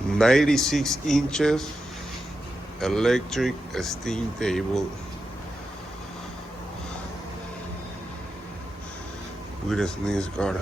96 inches electric steam table with a sneeze guard.